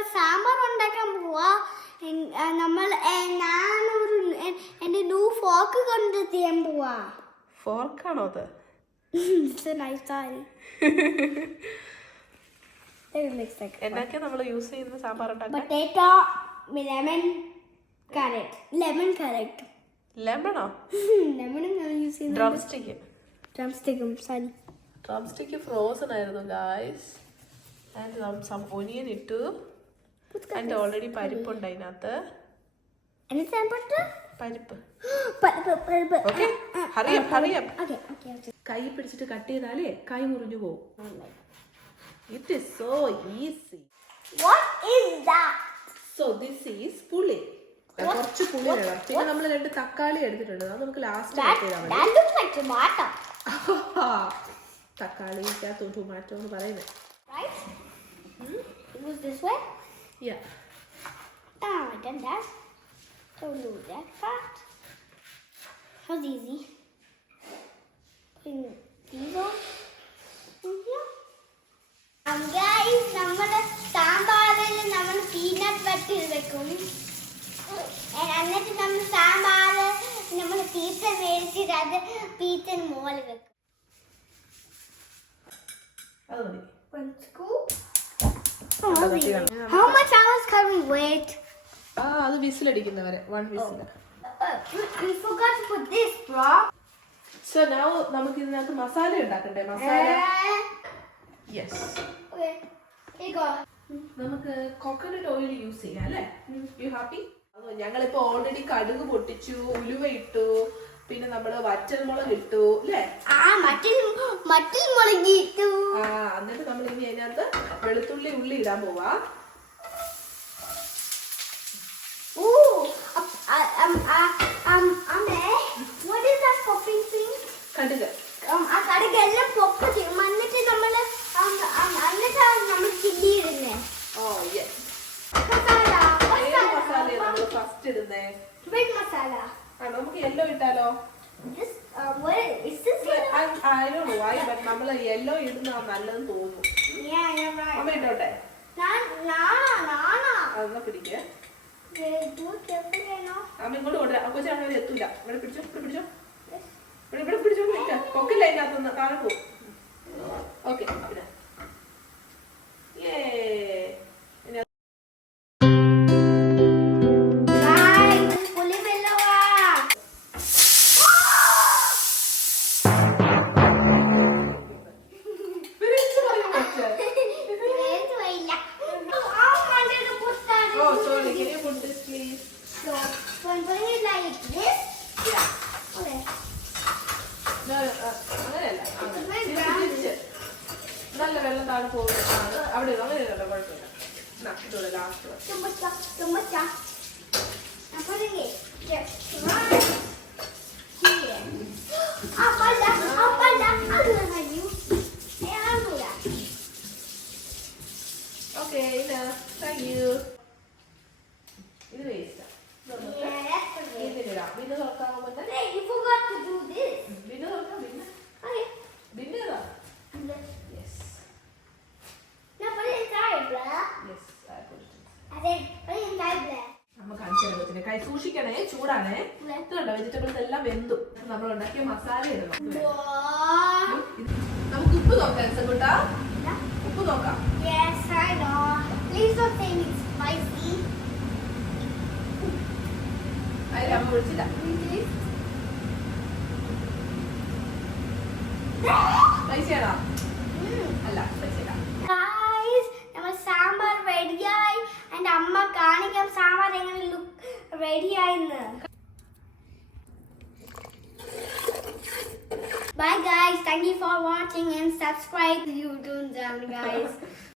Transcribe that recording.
നമ്മൾ സാമ്പാർ ഉണ്ടാക്കാൻ പോവാ. നമ്മൾ ഞാനൊരു എൻ്റെ ന്യൂ ഫോർക്ക് കൊണ്ട് ചെയ്യാൻ പോവാ. ഫോർക്കാണോ അത്? എന്നൊക്കെ നമ്മൾ യൂസ് ചെയ്യുന്ന സാമ്പാർ ഉണ്ടാക്കാൻ? Potato, lemon carrot. ലെമണോ? ലെമണും യൂസ് ചെയ്യുന്നത്. ഡ്രംസ്റ്റിക്ക് ഫ്രോസൺ ആയിരുന്നു ഗായ്സ്. ആൻഡ് സം ഒനിയൻ ഇട്ടു. ആൻഡ് ഓൾറെഡി പരിപ്പുണ്ട് അതിനകത്ത്. പരിപ്പ്. Okay, hurry up. കൈ പിടിച്ചിട്ട് കട്ട് ചെയ്താലേ കൈ മുറിഞ്ഞു പോകും. It is so easy. So this is puli. കുറച്ച് പുളി വേണം. പിന്നെ നമ്മൾ 2 തക്കാളി എടുത്തിട്ടുണ്ട്. അത് നമുക്ക് ലാസ്റ്റ് തക്കാളി ടൊമാറ്റോ എന്ന് പറയുന്നത്. Yeah. I done that. Don't do that part. How's easy? Putting these on here. Guys, നമ്മുടെ സാമ്പാറിൽ നമ്മൾ പീനട്ട് ബട്ടർ വെക്കും. എന്നിട്ട് നമ്മൾ സാമ്പാർ നമ്മൾ പീസ മേടിച്ചിട്ട് അത് പീസന് മുകളിൽ വെക്കും. One scoop. How much hours can we wait? അത് വിസിലടിക്കുന്നവരെ 1 whistle. We forgot to put this, bro. So now നമുക്ക് ഇതിനകത്ത് മസാല ഉണ്ടാക്കണ്ടേ? Masala. Yes. Okay. Here you go. നമുക്ക് കോക്കനട്ട് ഓയിൽ യൂസ് ചെയ്യാം അല്ലേ? You happy? ഞങ്ങളിപ്പോ ഓൾറെഡി കടുക് പൊട്ടിച്ചു, ഉലുവ ഇട്ടു, പിന്നെ നമ്മള് വറ്റൽമുളക് ഇട്ടു അല്ലേ? മുളക് ഇട്ടു. എന്നിട്ട് നമ്മൾ ഇനി അതിനകത്ത് വെളുത്തുള്ളി ഉള്ളി ഇടാൻ പോവാ. What is that popping thing? കടുക്. കടുകെല്ലാം പൊപ്പ് ചെയ്യും. എന്നിട്ട് നമ്മള് ചില്ലി ഇടുന്നേ. മസാല നമ്മൾ ഫസ്റ്റ് ഇടുന്നേ. മസാല. നമുക്ക് യെല്ലോ ഇട്ടാലോ? നമ്മള് യെല്ലോ ഇടുന്ന നല്ലതെന്ന് തോന്നുന്നു. അമ്മ ഇട്ടോട്ടെ? അതൊന്ന് പിടിക്കേ. അമ്മ ഇങ്ങോട്ട് കൊണ്ടുവരാം. കൊച്ചു അങ്ങനെ എത്തൂല. ഇവിടെ പിടിച്ചോ, ഇവിടെ പിടിച്ചോ. കൊക്കില്ല അതിനകത്തൊന്ന് താഴെ പോകും. ഓക്കെ. നല്ല വെള്ളം താഴെ പോകുന്നതാണ്. അവിടെ അങ്ങനെയല്ല, കുഴപ്പമില്ല. Last okay. Thank you. ഇത് വേസ്റ്റ്. ഇതിലിടാം. പിന്നെ തുറക്കാമോ? പിന്നെ തുറക്കാം. പിന്നെ കൈ സൂക്ഷിക്കണേ, ചൂടാണേ. ഇതുണ്ടോ വെജിറ്റബിൾസ് എല്ലാം വെന്തു. നമ്മൾ ഉണ്ടാക്കിയ മസാല ഇടണം. നമുക്ക് ഉപ്പ് നോക്കാം. കൂട്ടാ ഉപ്പ് നോക്കാം. അതിൽ അമ്മ വിളിച്ചില്ല. സ്പൈസിയാണോ? അല്ല, സ്പൈസിയാ. സാമ്പാർ റെഡിയായി. എന്റെ അമ്മ കാണിക്കാം സാമ്പാർ എങ്ങനെ റെഡിയായിന്ന്. Bye guys, thank you for watching and subscribe to YouTube channel guys.